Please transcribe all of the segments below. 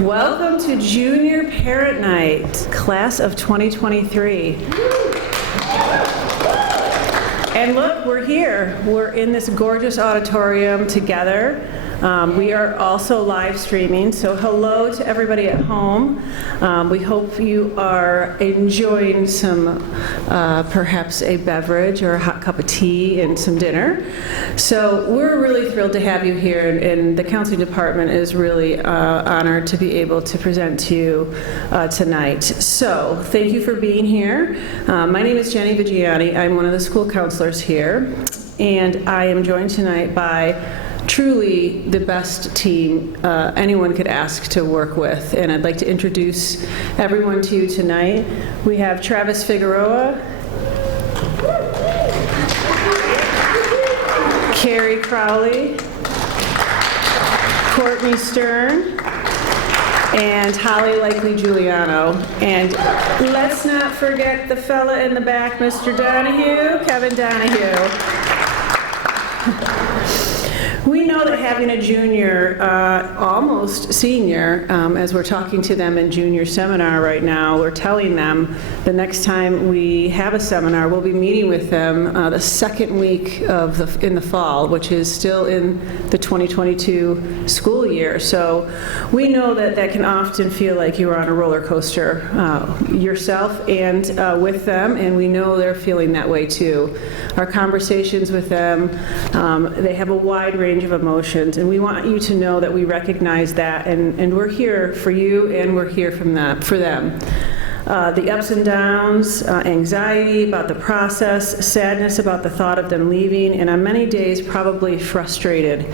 Welcome to Junior Parent Night, class of 2023. And look, we're here. We're in this gorgeous auditorium together. We are also live streaming, so hello to everybody at home. We hope you are enjoying some, perhaps a beverage or a hot cup of tea and some dinner. So we're really thrilled to have you here, and the counseling department is really honored to be able to present to you tonight. So thank you for being here. My name is Jenny Vigiani. I'm one of the school counselors here, and I am joined tonight by truly the best team anyone could ask to work with. And I'd like to introduce everyone to you tonight. We have Travis Figueroa, Carrie Crowley, Courtney Stern, and Holly Likely Giuliano. And let's not forget the fella in the back, Mr. Donahue, Kevin Donahue. We know that having a junior, almost senior, as we're talking to them in junior seminar right now, we're telling them the next time we have a seminar, we'll be meeting with them the second week in the fall, which is still in the 2022 school year. So we know that that can often feel like you're on a roller coaster yourself and with them, and we know they're feeling that way too. Our conversations with them, they have a wide range of emotions, and we want you to know that we recognize that, and we're here for you, and we're here for them. The ups and downs, anxiety about the process, sadness about the thought of them leaving, and on many days probably frustrated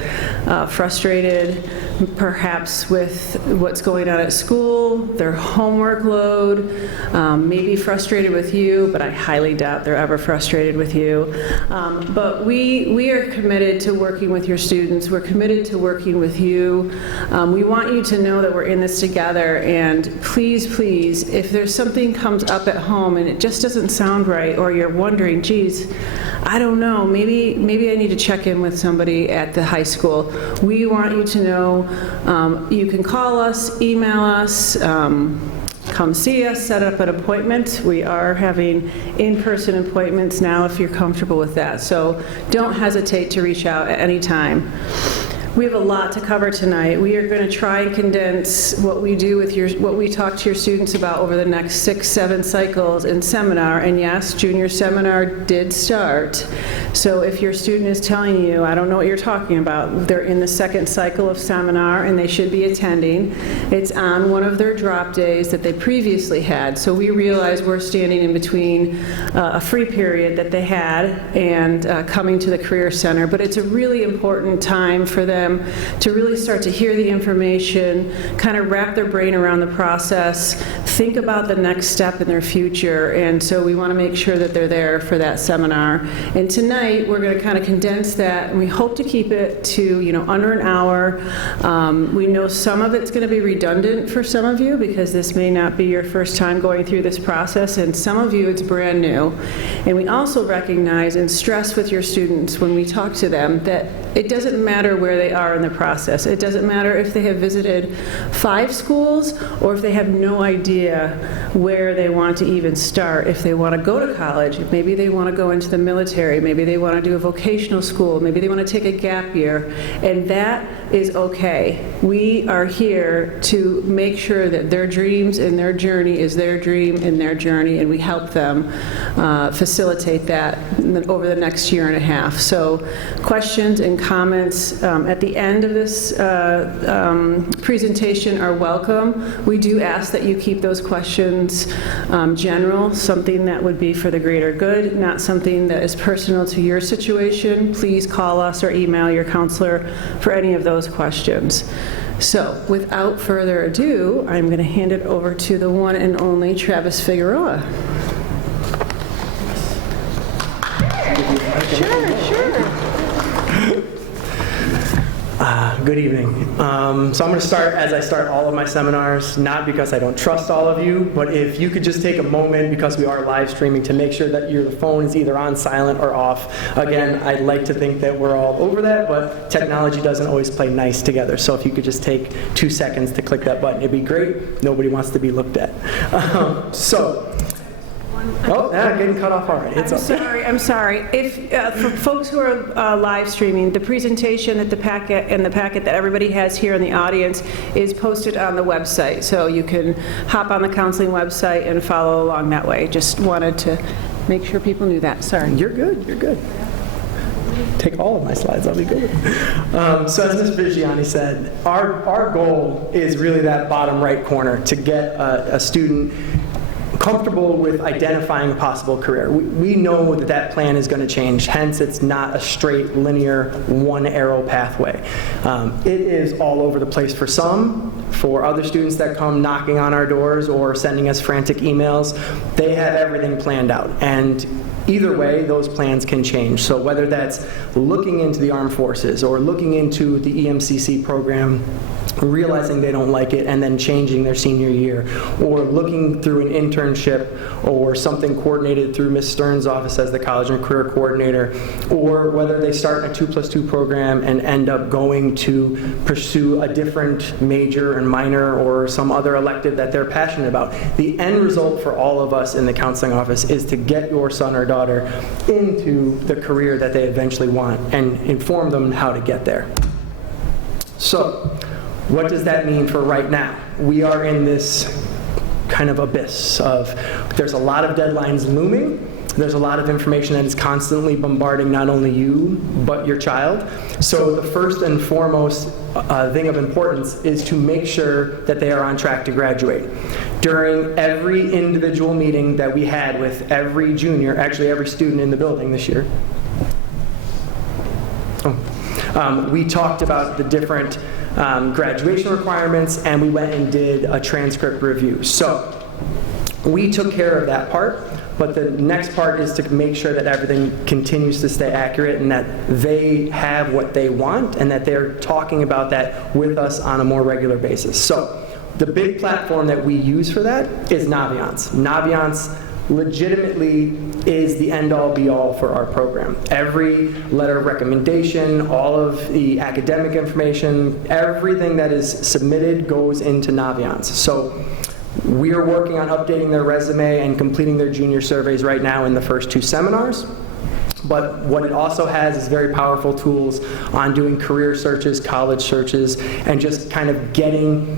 perhaps with what's going on at school, their homework load, maybe frustrated with you, but I highly doubt they're ever frustrated with you. But we are committed to working with your students. We're committed to working with you. We want you to know that we're in this together, and please, if there's something comes up at home and it just doesn't sound right, or you're wondering, geez, I don't know, maybe I need to check in with somebody at the high school. We want you to know you can call us, email us, come see us, set up an appointment. We are having in-person appointments now if you're comfortable with that. So don't hesitate to reach out at any time. We have a lot to cover tonight. We are going to try and condense what we do with what we talk to your students about over the next 6-7 cycles in seminar. And yes, junior seminar did start. So if your student is telling you, I don't know what you're talking about, they're in the second cycle of seminar and they should be attending. It's on one of their drop days that they previously had. So we realize we're standing in between a free period that they had and coming to the Career Center. But it's a really important time for them to really start to hear the information, kind of wrap their brain around the process, think about the next step in their future, and so we want to make sure that they're there for that seminar. And tonight we're going to kind of condense that, and we hope to keep it to under an hour. We know some of it's going to be redundant for some of you because this may not be your first time going through this process, and some of you it's brand new. And we also recognize and stress with your students when we talk to them that it doesn't matter where they are in the process. It doesn't matter if they have visited 5 schools or if they have no idea where they want to even start. If they want to go to college, maybe they want to go into the military, maybe they want to do a vocational school, maybe they want to take a gap year, and that is okay. We are here to make sure that their dreams and their journey is their dream and their journey, and we help them facilitate that over the next year and a half. So questions and comments at the end of this presentation are welcome. We do ask that you keep those questions general, something that would be for the greater good, not something that is personal to your situation. Please call us or email your counselor for any of those questions. So without further ado, I'm going to hand it over to the one and only Travis Figueroa. Sure. Good evening. So I'm going to start as I start all of my seminars, not because I don't trust all of you, but if you could just take a moment, because we are live streaming, to make sure that your phone is either on silent or off. Again, I'd like to think that we're all over that, but technology doesn't always play nice together. So if you could just take 2 seconds to click that button, it'd be great. Nobody wants to be looked at. Oh, getting cut off already. I'm sorry. If for folks who are live streaming, the presentation that the packet that everybody has here in the audience is posted on the website, so you can hop on the counseling website and follow along that way. Just wanted to make sure people knew that. Sorry. You're good. You're good. Take all of my slides. I'll be good. So as Ms. Vigiani said, our goal is really that bottom right corner, to get a student comfortable with identifying a possible career. We know that that plan is going to change, hence it's not a straight, linear, one arrow pathway. It is all over the place for some. For other students that come knocking on our doors or sending us frantic emails, they have everything planned out. And either way, those plans can change. So whether that's looking into the armed forces or looking into the EMCC program, realizing they don't like it and then changing their senior year, or looking through an internship or something coordinated through Ms. Stern's office as the college and career coordinator, or whether they start in a 2+2 program and end up going to pursue a different major and minor or some other elective that they're passionate about. The end result for all of us in the counseling office is to get your son or daughter into the career that they eventually want and inform them how to get there. So, what does that mean for right now? We are in this kind of abyss of, there's a lot of deadlines looming. There's a lot of information that is constantly bombarding not only you, but your child. So the first and foremost thing of importance is to make sure that they are on track to graduate. During every individual meeting that we had with every junior, actually every student in the building this year, we talked about the different graduation requirements, and we went and did a transcript review. So we took care of that part, but the next part is to make sure that everything continues to stay accurate and that they have what they want and that they're talking about that with us on a more regular basis. So the big platform that we use for that is Naviance. Naviance legitimately is the end-all be-all for our program. Every letter of recommendation, all of the academic information, everything that is submitted goes into Naviance. So we are working on updating their resume and completing their junior surveys right now in the first 2 seminars. But what it also has is very powerful tools on doing career searches, college searches, and just kind of getting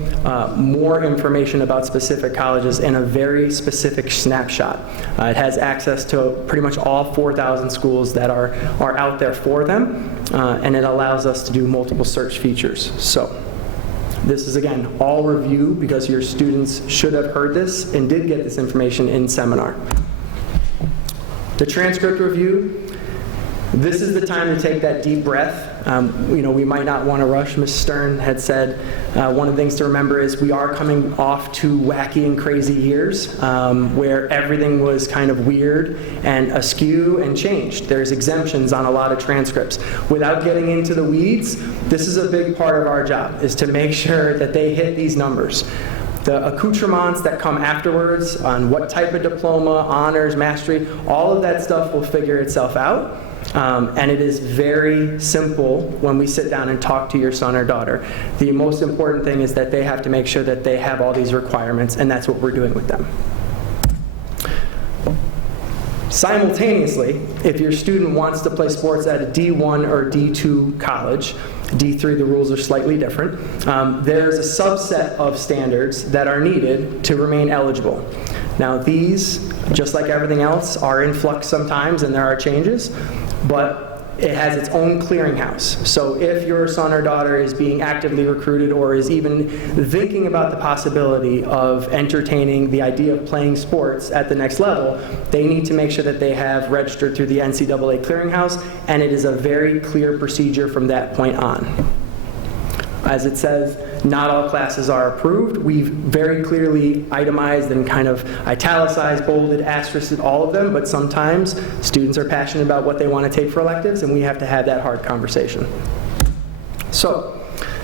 more information about specific colleges in a very specific snapshot. It has access to pretty much all 4,000 schools that are out there for them, and it allows us to do multiple search features. So this is, again, all review because your students should have heard this and did get this information in seminar. The transcript review. This is the time to take that deep breath. We might not want to rush. Ms. Stern had said one of the things to remember is we are coming off 2 wacky and crazy years where everything was kind of weird and askew and changed. There's exemptions on a lot of transcripts. Without getting into the weeds, this is a big part of our job, is to make sure that they hit these numbers. The accoutrements that come afterwards on what type of diploma, honors, mastery, all of that stuff will figure itself out. And it is very simple when we sit down and talk to your son or daughter. The most important thing is that they have to make sure that they have all these requirements, and that's what we're doing with them. Simultaneously, if your student wants to play sports at a D1 or D2 college, D3 the rules are slightly different, there's a subset of standards that are needed to remain eligible. Now these, just like everything else, are in flux sometimes and there are changes, but it has its own clearinghouse. So if your son or daughter is being actively recruited or is even thinking about the possibility of entertaining the idea of playing sports at the next level, they need to make sure that they have registered through the NCAA clearinghouse, and it is a very clear procedure from that point on. As it says, not all classes are approved. We've very clearly itemized and kind of italicized, bolded, asterisked all of them, but sometimes students are passionate about what they want to take for electives, and we have to have that hard conversation. So,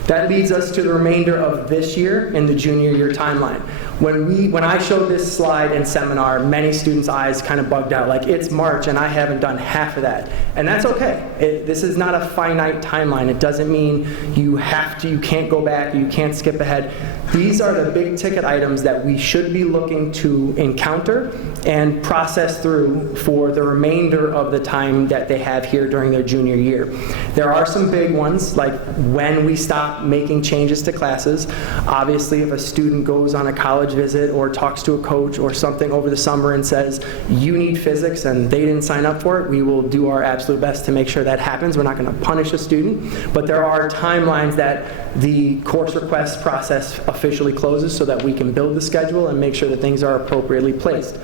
That leads us to the remainder of this year in the junior year timeline. When I showed this slide in seminar, many students' eyes kind of bugged out, like, it's March and I haven't done half of that. And that's okay. This is not a finite timeline. It doesn't mean you can't go back, you can't skip ahead. These are the big ticket items that we should be looking to encounter and process through for the remainder of the time that they have here during their junior year. There are some big ones, like when we stop making changes to classes. Obviously, if a student goes on a college visit or talks to a coach or something over the summer and says, you need physics, and they didn't sign up for it, we will do our absolute best to make sure that happens. We're not going to punish a student, but there are timelines that the course request process officially closes so that we can build the schedule and make sure that things are appropriately placed.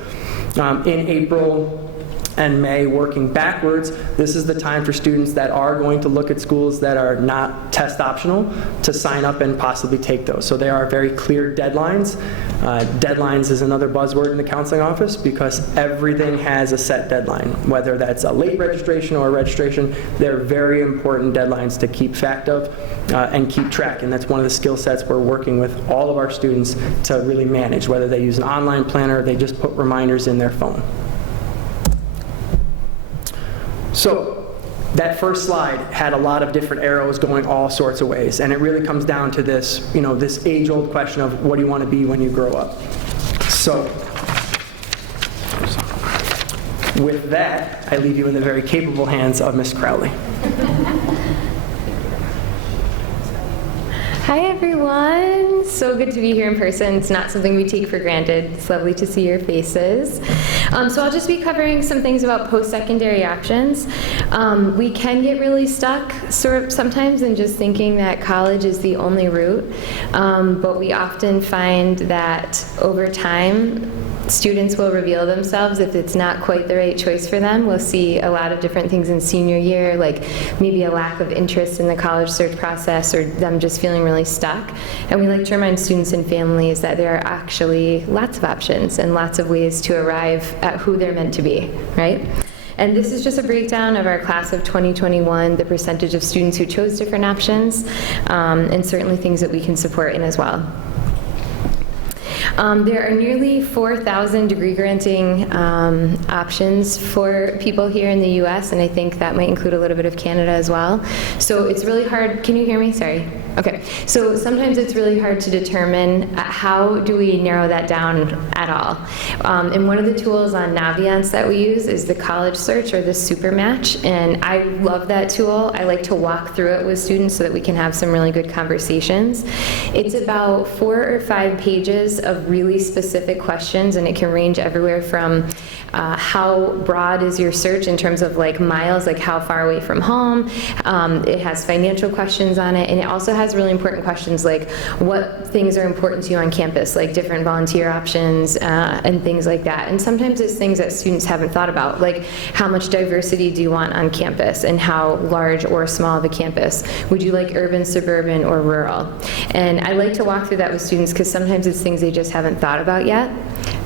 In April and May, working backwards, this is the time for students that are going to look at schools that are not test optional to sign up and possibly take those. So there are very clear deadlines. Deadlines is another buzzword in the counseling office because everything has a set deadline, whether that's a late registration or a registration. They're very important deadlines to keep fact of and keep track, and that's one of the skill sets we're working with all of our students to really manage, whether they use an online planner or they just put reminders in their phone. So that first slide had a lot of different arrows going all sorts of ways, and it really comes down to this, this age-old question of what do you want to be when you grow up? So with that, I leave you in the very capable hands of Ms. Crowley. Hi everyone, so good to be here in person. It's not something we take for granted. It's lovely to see your faces. So I'll just be covering some things about post-secondary options. We can get really stuck sometimes in just thinking that college is the only route, but we often find that over time, students will reveal themselves if it's not quite the right choice for them. We'll see a lot of different things in senior year, like maybe a lack of interest in the college search process or them just feeling really stuck. And we like to remind students and families that there are actually lots of options and lots of ways to arrive at who they're meant to be, right? And this is just a breakdown of our class of 2021, the percentage of students who chose different options, and certainly things that we can support in as well. There are nearly 4,000 degree-granting options for people here in the U.S., and I think that might include a little bit of Canada as well. So it's really hard. Can you hear me? Sorry. Okay. So sometimes it's really hard to determine how do we narrow that down at all. And one of the tools on Naviance that we use is the college search or the super match, and I love that tool. I like to walk through it with students so that we can have some really good conversations. It's about 4 or 5 pages of really specific questions, and it can range everywhere from how broad is your search in terms of like miles, like how far away from home. It has financial questions on it, and it also has really important questions like what things are important to you on campus, like different volunteer options and things like that. And sometimes it's things that students haven't thought about, like how much diversity do you want on campus and how large or small of a campus. Would you like urban, suburban, or rural? And I like to walk through that with students because sometimes it's things they just haven't thought about yet.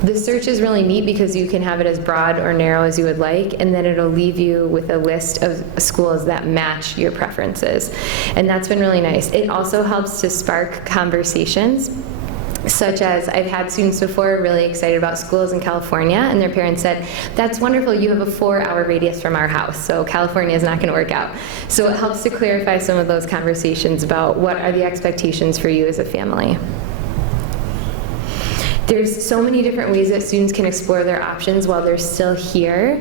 The search is really neat because you can have it as broad or narrow as you would like, and then it'll leave you with a list of schools that match your preferences. And that's been really nice. It also helps to spark conversations, such as I've had students before really excited about schools in California, and their parents said, that's wonderful, you have a 4-hour radius from our house, so California is not going to work out. So it helps to clarify some of those conversations about what are the expectations for you as a family. There's so many different ways that students can explore their options while they're still here.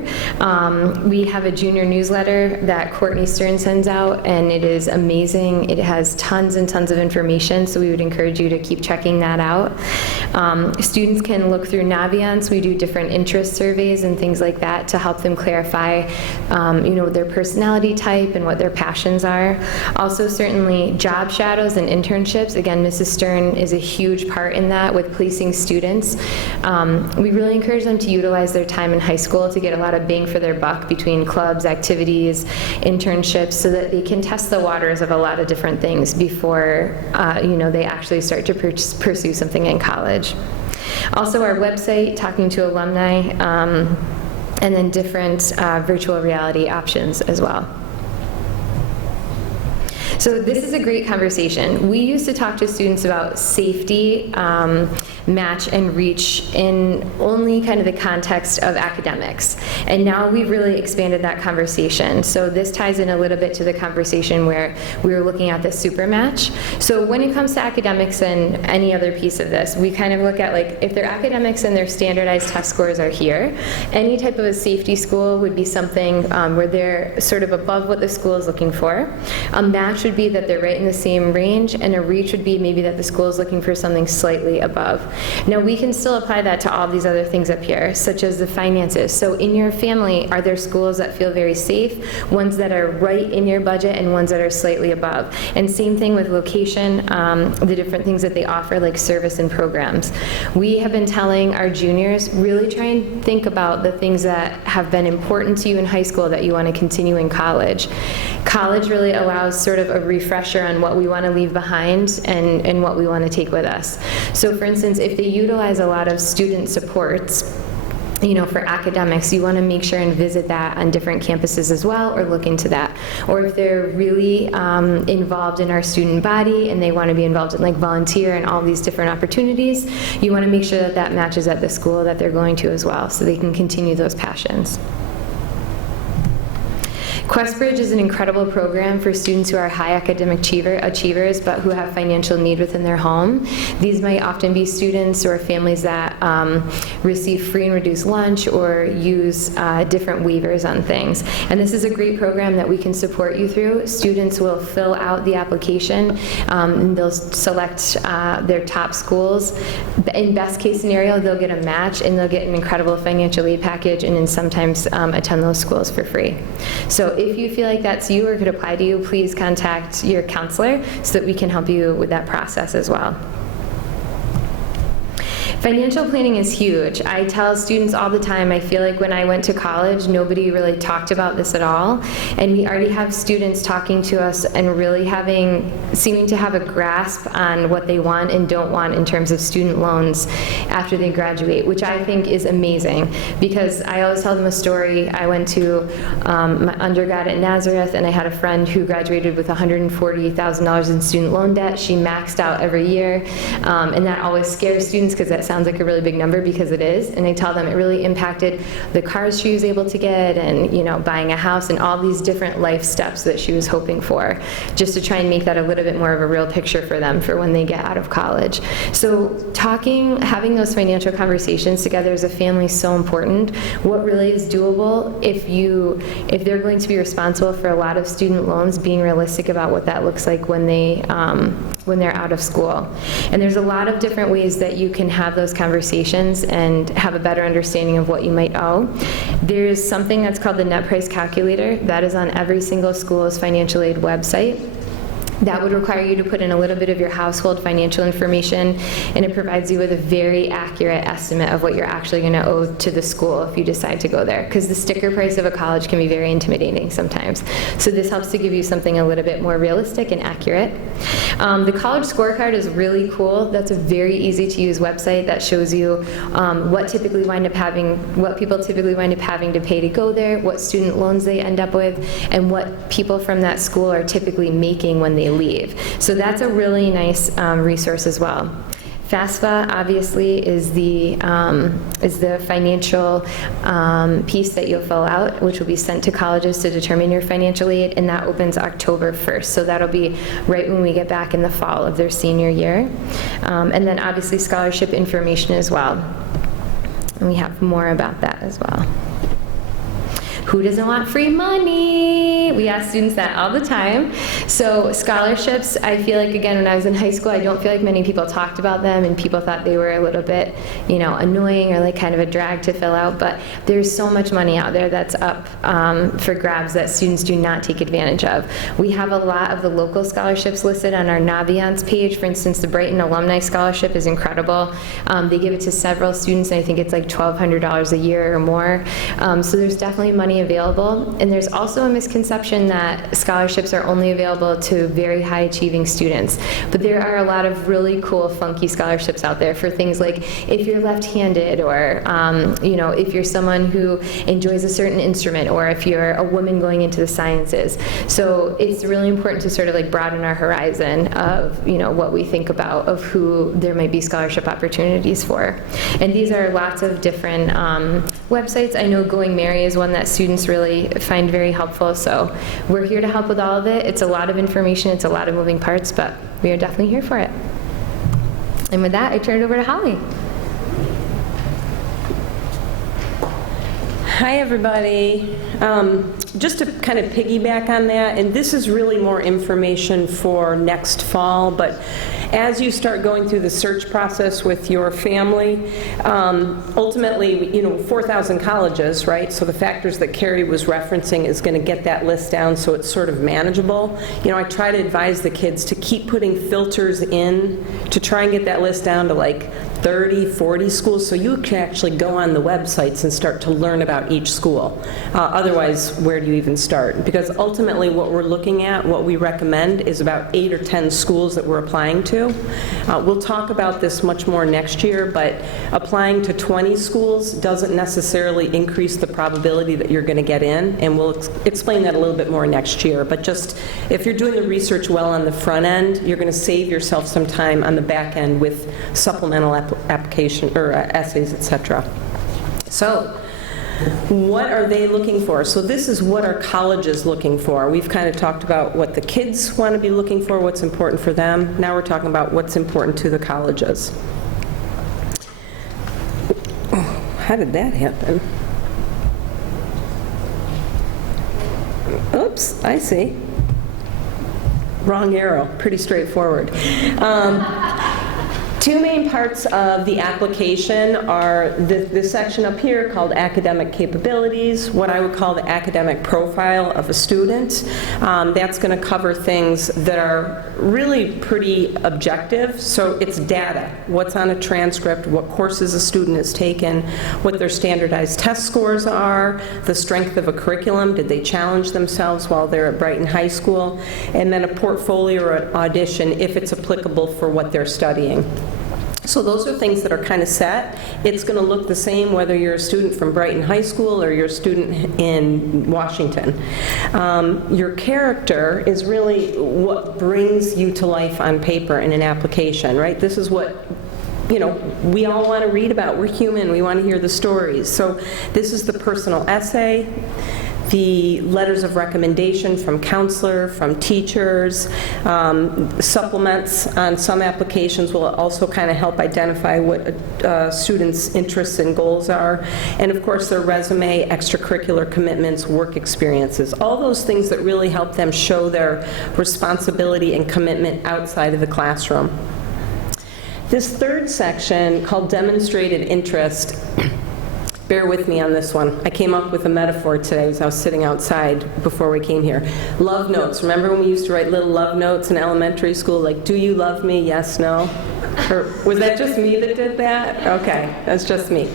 We have a junior newsletter that Courtney Stern sends out, and it is amazing. It has tons and tons of information, so we would encourage you to keep checking that out. Students can look through Naviance. We do different interest surveys and things like that to help them clarify their personality type and what their passions are. Also, certainly job shadows and internships. Again, Mrs. Stern is a huge part in that with placing students. We really encourage them to utilize their time in high school to get a lot of bang for their buck between clubs, activities, internships, so that they can test the waters of a lot of different things before they actually start to pursue something in college. Also, our website, talking to alumni, and then different virtual reality options as well. So this is a great conversation. We used to talk to students about safety, match, and reach in only kind of the context of academics. And now we've really expanded that conversation. So this ties in a little bit to the conversation where we were looking at the super match. So when it comes to academics and any other piece of this, we kind of look at, like, if their academics and their standardized test scores are here, any type of a safety school would be something where they're sort of above what the school is looking for. A match would be that they're right in the same range, and a reach would be maybe that the school is looking for something slightly above. Now, we can still apply that to all these other things up here, such as the finances. So in your family, are there schools that feel very safe, ones that are right in your budget, and ones that are slightly above? And same thing with location, the different things that they offer, like service and programs. We have been telling our juniors, really try and think about the things that have been important to you in high school that you want to continue in college. College really allows sort of a refresher on what we want to leave behind and what we want to take with us. So for instance, if they utilize a lot of student supports, for academics, you want to make sure and visit that on different campuses as well, or look into that. Or if they're really involved in our student body and they want to be involved in like volunteer and all these different opportunities, you want to make sure that that matches at the school that they're going to as well, so they can continue those passions. QuestBridge is an incredible program for students who are high academic achievers but who have financial need within their home. These might often be students or families that receive free and reduced lunch or use different waivers on things. And this is a great program that we can support you through. Students will fill out the application and they'll select their top schools. In best case scenario, they'll get a match and they'll get an incredible financial aid package, and then sometimes attend those schools for free. So if you feel like that's you or could apply to you, please contact your counselor so that we can help you with that process as well. Financial planning is huge. I tell students all the time, I feel like when I went to college, nobody really talked about this at all. And we already have students talking to us and really seeming to have a grasp on what they want and don't want in terms of student loans after they graduate, which I think is amazing. Because I always tell them a story. I went to my undergrad at Nazareth, and I had a friend who graduated with $140,000 in student loan debt. She maxed out every year. And that always scares students because that sounds like a really big number, because it is. And I tell them it really impacted the cars she was able to get, and buying a house, and all these different life steps that she was hoping for, just to try and make that a little bit more of a real picture for them for when they get out of college. So having those financial conversations together as a family is so important. What really is doable, if they're going to be responsible for a lot of student loans, being realistic about what that looks like when they're out of school. And there's a lot of different ways that you can have those conversations and have a better understanding of what you might owe. There's something that's called the net price calculator that is on every single school's financial aid website. That would require you to put in a little bit of your household financial information, and it provides you with a very accurate estimate of what you're actually going to owe to the school if you decide to go there, because the sticker price of a college can be very intimidating sometimes. So this helps to give you something a little bit more realistic and accurate. The college scorecard is really cool. That's a very easy to use website that shows you what people typically wind up having to pay to go there, what student loans they end up with, and what people from that school are typically making when they leave. So that's a really nice resource as well. Fafsa obviously is the financial piece that you'll fill out, which will be sent to colleges to determine your financial aid, and that opens October 1st. So that'll be right when we get back in the fall of their senior year. And then obviously scholarship information as well. And we have more about that as well. Who doesn't want free money? We ask students that all the time. So scholarships, I feel like, again, when I was in high school, I don't feel like many people talked about them, and people thought they were a little bit, annoying or like kind of a drag to fill out. But there's so much money out there that's up for grabs that students do not take advantage of. We have a lot of the local scholarships listed on our Naviance page. For instance, the Brighton Alumni Scholarship is incredible. They give it to several students, and I think it's like $1,200 a year or more. So there's definitely money available. And there's also a misconception misconception that scholarships are only available to very high achieving students, but there are a lot of really cool, funky scholarships out there for things like if you're left-handed, or if you're someone who enjoys a certain instrument, or if you're a woman going into the sciences. So it's really important to sort of like broaden our horizon of what we think about of who there might be scholarship opportunities for. And these are lots of different websites. I know Going Merry is one that students really find very helpful, so we're here to help with all of it. It's a lot of information, it's a lot of moving parts, but we are definitely here for it. And with that, I turn it over to Holly. Hi, everybody. Just to kind of piggyback on that, and this is really more information for next fall, but as you start going through the search process with your family, ultimately, 4,000 colleges, right? So the factors that Carrie was referencing is going to get that list down so it's sort of manageable. I try to advise the kids to keep putting filters in to try and get that list down to like 30, 40 schools, so you can actually go on the websites and start to learn about each school. Otherwise, where do you even start? Because ultimately what we're looking at, what we recommend, is about 8 or 10 schools that we're applying to. We'll talk about this much more next year, but applying to 20 schools doesn't necessarily increase the probability that you're going to get in, and we'll explain that a little bit more next year. But just, if you're doing the research well on the front end, you're going to save yourself some time on the back end with supplemental application or essays, etc. So what are they looking for? So this is what are colleges looking for. We've kind of talked about what the kids want to be looking for, what's important for them. Now we're talking about what's important to the colleges. How did that happen? Oops, I see. Wrong arrow, pretty straightforward. Two main parts of the application are this section up here called academic capabilities, what I would call the academic profile of a student. That's going to cover things that are really pretty objective. So it's data, what's on a transcript, what courses a student has taken, what their standardized test scores are, the strength of a curriculum, did they challenge themselves while they're at Brighton High School, and then a portfolio or an audition if it's applicable for what they're studying. So those are things that are kind of set. It's going to look the same whether you're a student from Brighton High School or you're a student in Washington. Your character is really what brings you to life on paper in an application, right? This is what we all want to read about. We're human. We want to hear the stories. So this is the personal essay, the letters of recommendation from counselor, from teachers, supplements on some applications will also kind of help identify what students' interests and goals are, and of course their resume, extracurricular commitments, work experiences, all those things that really help them show their responsibility and commitment outside of the classroom. This third section, called demonstrated interest, bear with me on this one. I came up with a metaphor today as I was sitting outside before we came here. Love notes. Remember when we used to write little love notes in elementary school, like, do you love me? Yes, no? Or was that just me that did that? Okay, that's just me.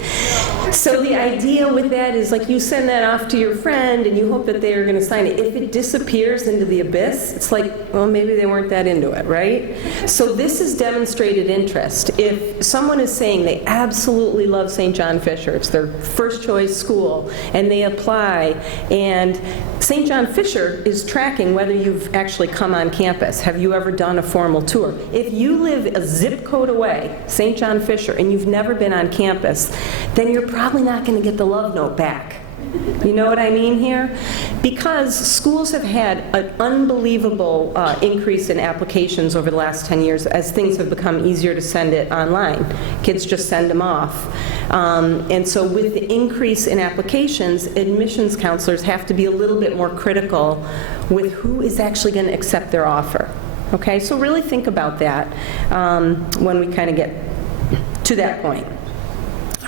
So the idea with that is, like, you send that off to your friend and you hope that they are going to sign it. If it disappears into the abyss, it's like, well, maybe they weren't that into it, right? So this is demonstrated interest. If someone is saying they absolutely love St. John Fisher, it's their first choice school, and they apply, and St. John Fisher is tracking whether you've actually come on campus. Have you ever done a formal tour? If you live a zip code away, St. John Fisher, and you've never been on campus, then you're probably not going to get the love note back. You know what I mean here? Because schools have had an unbelievable increase in applications over the last 10 years as things have become easier to send it online. Kids just send them off. And so with the increase in applications, admissions counselors have to be a little bit more critical with who is actually going to accept their offer. Okay, so really think about that when we kind of get to that point.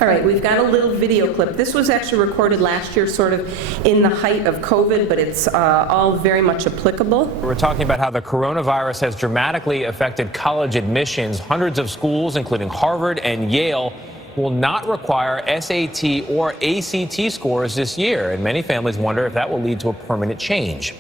All right, we've got a little video clip. This was actually recorded last year, sort of in the height of COVID, but it's all very much applicable. We're talking about how the coronavirus has dramatically affected college admissions. Hundreds of schools, including Harvard and Yale, will not require SAT or ACT scores this year, and many families wonder if that will lead to a permanent change.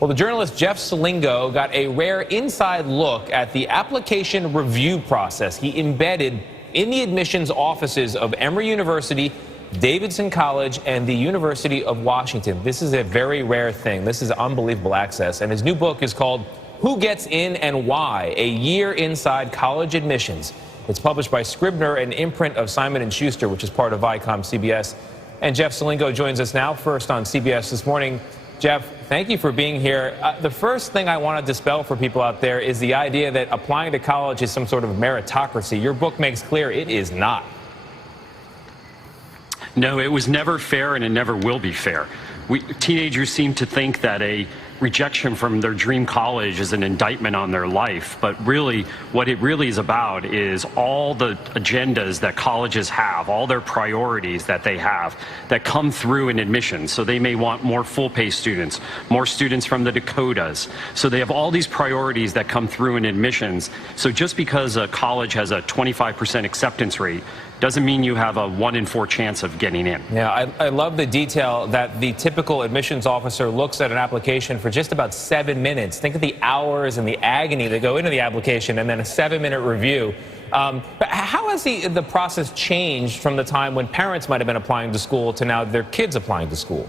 Well, the journalist Jeff Salingo got a rare inside look at the application review process he embedded in the admissions offices of Emory University, Davidson College, and the University of Washington. This is a very rare thing. This is unbelievable access. And his new book is called Who Gets In and Why? A Year Inside College Admissions. It's published by Scribner, an imprint of Simon & Schuster, which is part of Viacom CBS. And Jeff Salingo joins us now, first on CBS This Morning. Jeff, thank you for being here. The first thing I want to dispel for people out there is the idea that applying to college is some sort of meritocracy. Your book makes clear it is not. No, it was never fair, and it never will be fair. Teenagers seem to think that a rejection from their dream college is an indictment on their life, but really what it really is about is all the agendas that colleges have, all their priorities that they have that come through in admissions. So they may want more full-pay students, more students from the Dakotas. So they have all these priorities that come through in admissions. So just because a college has a 25% acceptance rate doesn't mean you have a 1 in 4 chance of getting in. Yeah, I love the detail that the typical admissions officer looks at an application for just about 7 minutes. Think of the hours and the agony that go into the application, and then a 7-minute review. But how has the process changed from the time when parents might have been applying to school to now their kids applying to school?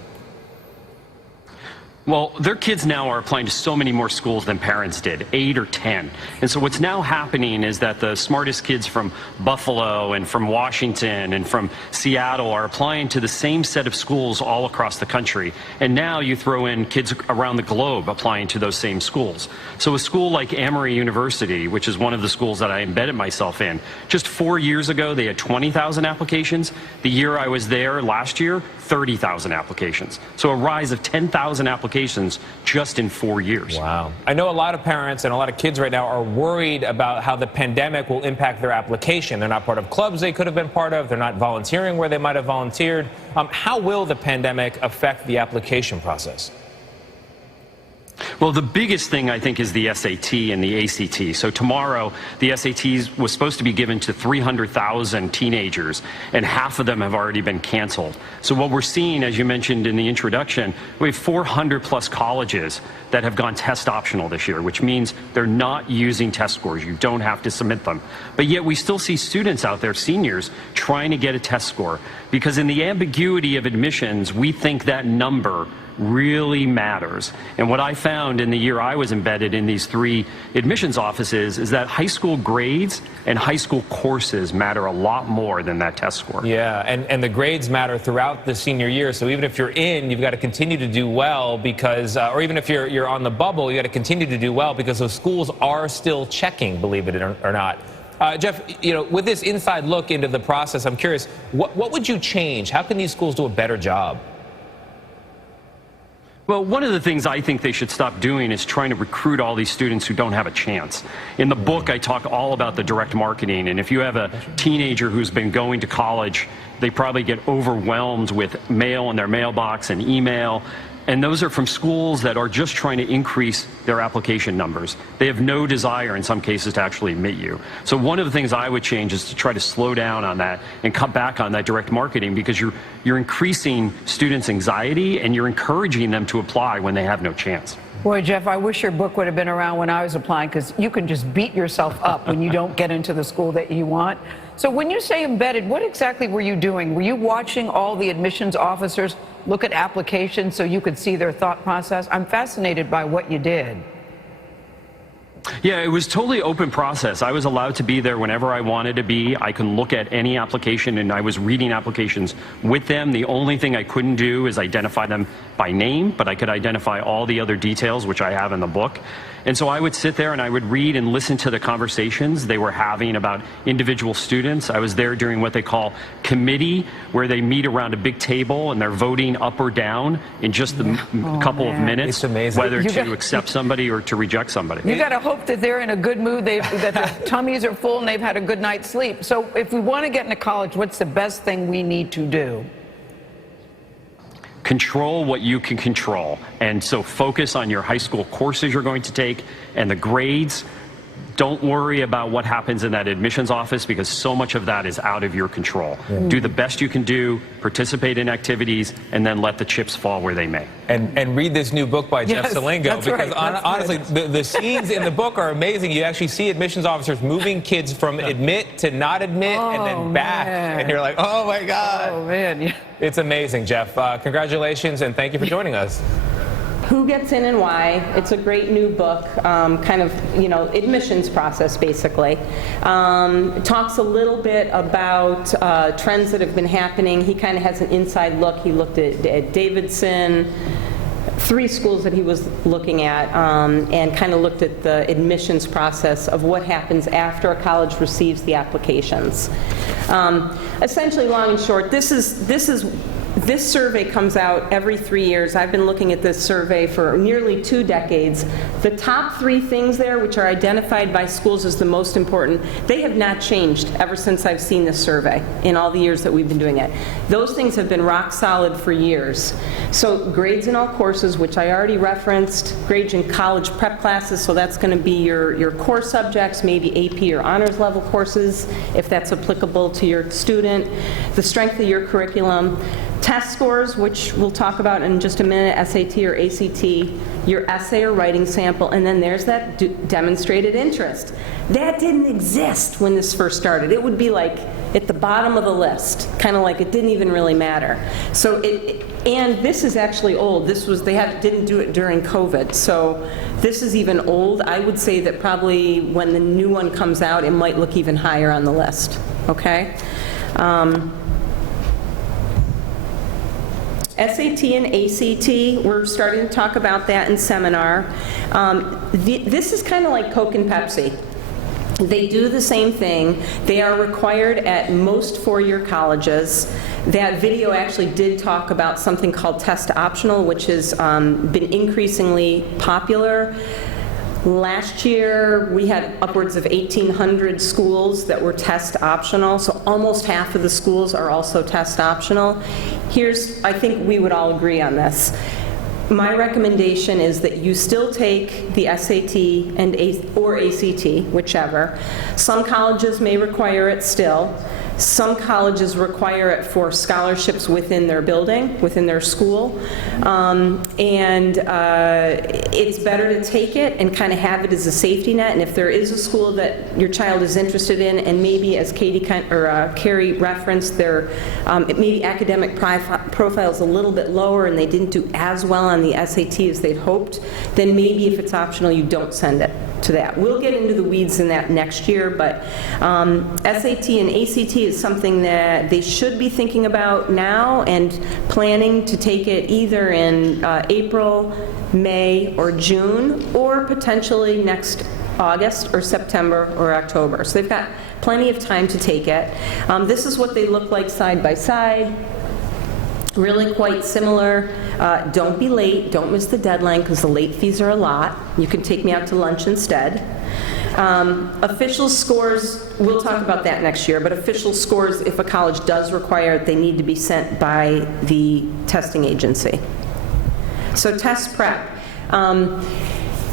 Well, their kids now are applying to so many more schools than parents did, 8 or 10. And so what's now happening is that the smartest kids from Buffalo and from Washington and from Seattle are applying to the same set of schools all across the country. And now you throw in kids around the globe applying to those same schools. So a school like Emory University, which is one of the schools that I embedded myself in, just 4 years ago, they had 20,000 applications. The year I was there last year, 30,000 applications. So a rise of 10,000 applications just in 4 years. Wow. I know a lot of parents and a lot of kids right now are worried about how the pandemic will impact their application. They're not part of clubs they could have been part of. They're not volunteering where they might have volunteered. How will the pandemic affect the application process? Well, the biggest thing, I think, is the SAT and the ACT. So tomorrow, the SATs was supposed to be given to 300,000 teenagers, and half of them have already been canceled. So what we're seeing, as you mentioned in the introduction, we have 400 plus colleges that have gone test optional this year, which means they're not using test scores. You don't have to submit them. But yet we still see students out there, seniors, trying to get a test score. Because in the ambiguity of admissions, we think that number really matters. And what I found in the year I was embedded in these 3 admissions offices is that high school grades and high school courses matter a lot more than that test score. Yeah, and the grades matter throughout the senior year. So even if you're in, you've got to continue to do well because, or even if you're on the bubble, you got to continue to do well because those schools are still checking, believe it or not. Jeff, with this inside look into the process, I'm curious, what would you change? How can these schools do a better job? Well, one of the things I think they should stop doing is trying to recruit all these students who don't have a chance. In the book, I talk all about the direct marketing, and if you have a teenager who's been going to college, they probably get overwhelmed with mail in their mailbox and email. And those are from schools that are just trying to increase their application numbers. They have no desire in some cases to actually admit you. So one of the things I would change is to try to slow down on that and cut back on that direct marketing because you're increasing students' anxiety and you're encouraging them to apply when they have no chance. Boy, Jeff, I wish your book would have been around when I was applying because you can just beat yourself up when you don't get into the school that you want. So when you say embedded, what exactly were you doing? Were you watching all the admissions officers look at applications so you could see their thought process? I'm fascinated by what you did. Yeah, it was totally open process. I was allowed to be there whenever I wanted to be. I can look at any application, and I was reading applications with them. The only thing I couldn't do is identify them by name, but I could identify all the other details, which I have in the book. And so I would sit there and I would read and listen to the conversations they were having about individual students. I was there during what they call committee, where they meet around a big table and they're voting up or down in just a couple of minutes, It's amazing. whether to accept somebody or to reject somebody. You got to hope that they're in a good mood, that their tummies are full and they've had a good night's sleep. So if we want to get into college, what's the best thing we need to do? Control what you can control. And so focus on your high school courses you're going to take and the grades. don't worry about what happens in that admissions office, because so much of that is out of your control. Do the best you can do, participate in activities, and then let the chips fall where they may. And read this new book by Jeff Yes, Salingo, that's right. because honestly, the scenes in the book are amazing. You actually see admissions officers moving kids from admit to not admit and then back. man. And you're like, oh my God. Oh, man. Yeah. It's amazing, Jeff. Congratulations, and thank you for joining us. Who Gets In and Why. It's a great new book, kind of, admissions process, basically. It talks a little bit about trends that have been happening. He kind of has an inside look. He looked at Davidson, 3 schools that he was looking at, and kind of looked at the admissions process of what happens after a college receives the applications. Essentially, long and short, this survey comes out every 3 years. I've been looking at this survey for nearly 2 decades. The top 3 things there, which are identified by schools as the most important, they have not changed ever since I've seen this survey in all the years that we've been doing it. Those things have been rock solid for years. So grades in all courses, which I already referenced, grades in college prep classes, so that's going to be your core subjects, maybe AP or honors level courses, if that's applicable to your student, the strength of your curriculum, test scores, which we'll talk about in just a minute, SAT or ACT, your essay or writing sample, and then there's that demonstrated interest. That didn't exist when this first started. It would be like at the bottom of the list, kind of like it didn't even really matter. So and this is actually old. Didn't do it during COVID, so this is even old. I would say that probably when the new one comes out, it might look even higher on the list, okay? SAT and ACT, we're starting to talk about that in seminar. This is kind of like Coke and Pepsi. They do the same thing. They are required at most 4-year colleges. That video actually did talk about something called test optional, which has been increasingly popular. Last year, we had upwards of 1,800 schools that were test optional, so almost half of the schools are also test optional. I think we would all agree on this. My recommendation is that you still take the SAT or ACT, whichever. Some colleges may require it still. Some colleges require it for scholarships within their building, within their school. It's better to take it and kind of have it as a safety net. And if there is a school that your child is interested in, and maybe as Carrie referenced, maybe academic profile is a little bit lower and they didn't do as well on the SAT as they'd hoped, then maybe if it's optional, you don't send it to that. We'll get into the weeds in that next year, but SAT and ACT is something that they should be thinking about now and planning to take it either in April, May, or June, or potentially next August or September or October. So they've got plenty of time to take it. This is what they look like side by side. Really quite similar. Don't be late. Don't miss the deadline, because the late fees are a lot. You can take me out to lunch instead. Official scores, we'll talk about that next year, but official scores, if a college does require it, they need to be sent by the testing agency. So test prep.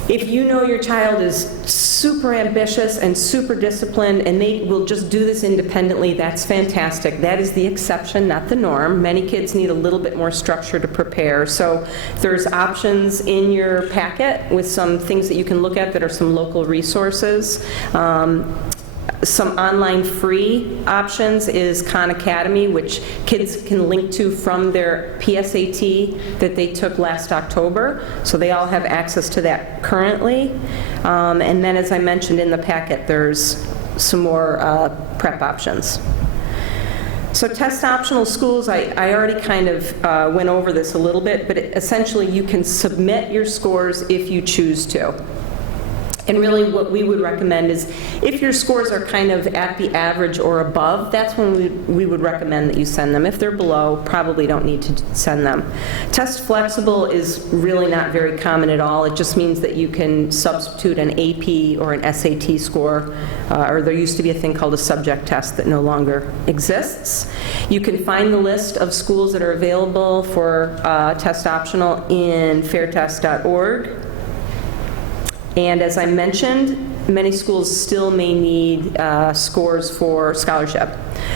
If you know your child is super ambitious and super disciplined and they will just do this independently, that's fantastic. That is the exception, not the norm. Many kids need a little bit more structure to prepare. So there's options in your packet with some things that you can look at that are some local resources. Some online free options is Khan Academy, which kids can link to from their PSAT that they took last October. So they all have access to that currently. And then, as I mentioned in the packet, there's some more prep options. So test optional schools, I already kind of went over this a little bit, but essentially you can submit your scores if you choose to. And really what we would recommend is if your scores are kind of at the average or above, that's when we would recommend that you send them. If they're below, probably don't need to send them. Test flexible is really not very common at all. It just means that you can substitute an AP or an SAT score, or there used to be a thing called a subject test that no longer exists. You can find the list of schools that are available for test optional in fairtest.org. And as I mentioned, many schools still may need scores for scholarship.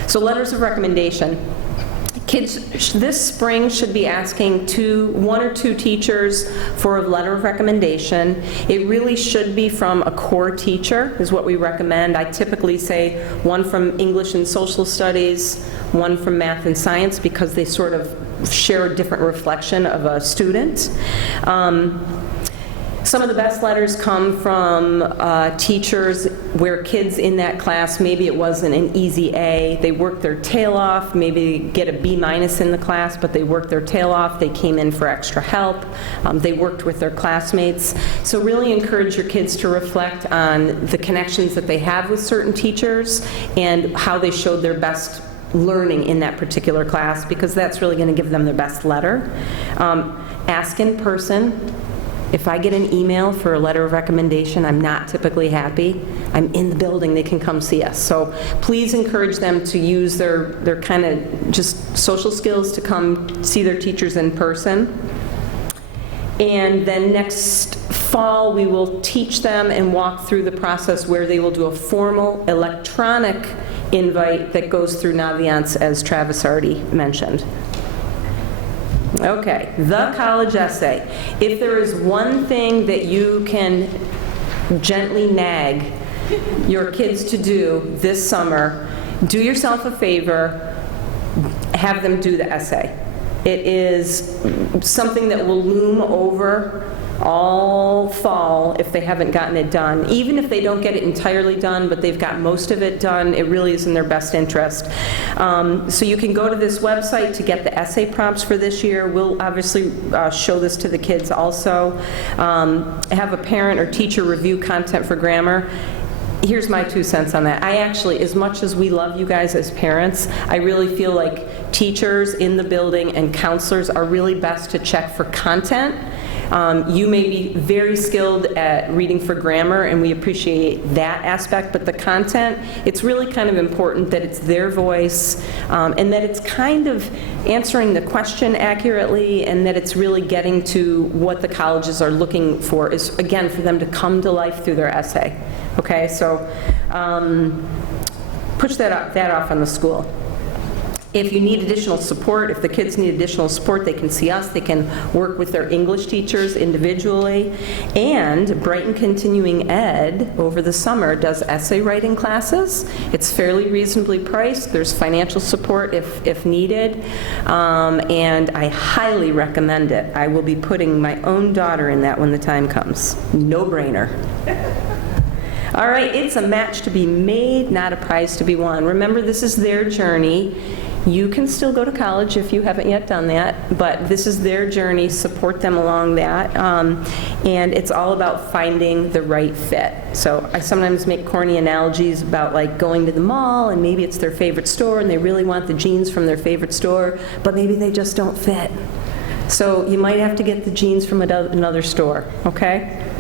So letters of recommendation. Kids this spring should be asking one or two teachers for a letter of recommendation. It really should be from a core teacher, is what we recommend. I typically say one from English and Social Studies, one from Math and Science, because they sort of share a different reflection of a student. Some of the best letters come from teachers where kids in that class, maybe it wasn't an easy A, they worked their tail off, maybe get a B- in the class, but they worked their tail off, they came in for extra help, they worked with their classmates. So really encourage your kids to reflect on the connections that they have with certain teachers and how they showed their best learning in that particular class, because that's really going to give them their best letter. Ask in person. If I get an email for a letter of recommendation, I'm not typically happy. I'm in the building, they can come see us. So please encourage them to use their kind of just social skills to come see their teachers in person. And then next fall, we will teach them and walk through the process where they will do a formal electronic invite that goes through Naviance, as Travis already mentioned. Okay, the college essay. If there is one thing that you can gently nag your kids to do this summer, do yourself a favor, have them do the essay. It is something that will loom over all fall if they haven't gotten it done. Even if they don't get it entirely done, but they've got most of it done, it really is in their best interest. So you can go to this website to get the essay prompts for this year. We'll obviously show this to the kids also. Have a parent or teacher review content for grammar. Here's my 2 cents on that. I actually, as much as we love you guys as parents, I really feel like teachers in the building and counselors are really best to check for content. You may be very skilled at reading for grammar, and we appreciate that aspect, but the content, it's really kind of important that it's their voice, and that it's kind of answering the question accurately, and that it's really getting to what the colleges are looking for, is, again, for them to come to life through their essay. Okay, so push that off on the school. If you need additional support, if the kids need additional support, they can see us. They can work with their English teachers individually. And Brighton Continuing Ed over the summer does essay writing classes. It's fairly reasonably priced. There's financial support if needed. And I highly recommend it. I will be putting my own daughter in that when the time comes. No brainer. All right, it's a match to be made, not a prize to be won. Remember, this is their journey. You can still go to college if you haven't yet done that, but this is their journey. Support them along that. And it's all about finding the right fit. So I sometimes make corny analogies about like going to the mall, and maybe it's their favorite store and they really want the jeans from their favorite store, but maybe they just don't fit. So you might have to get the jeans from another store, okay?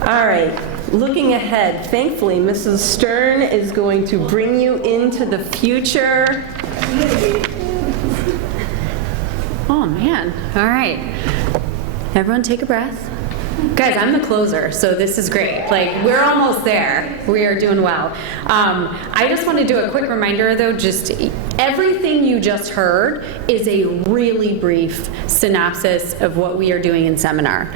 All right. Looking ahead, thankfully, Mrs. Stern is going to bring you into the future. Oh, man. All right. Everyone take a breath. Guys, I'm the closer, so this is great. Like, we're almost there. We are doing well. I just want to do a quick reminder, though, just everything you just heard is a really brief synopsis of what we are doing in seminar.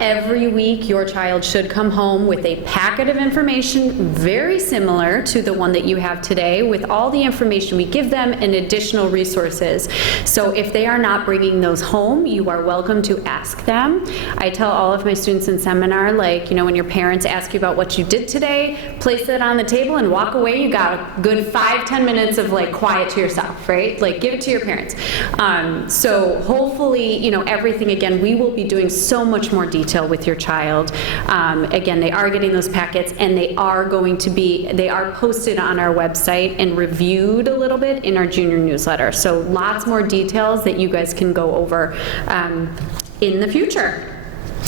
Every week, your child should come home with a packet of information very similar to the one that you have today, with all the information we give them and additional resources. So if they are not bringing those home, you are welcome to ask them. I tell all of my students in seminar, like, you know, when your parents ask you about what you did today, place it on the table and walk away. You got a good 5-10 minutes of like quiet to yourself, right? Like, give it to your parents. So hopefully, you know, everything, again, we will be doing so much more detail with your child. Again, they are getting those packets, and they are posted on our website and reviewed a little bit in our junior newsletter. So lots more details that you guys can go over in the future.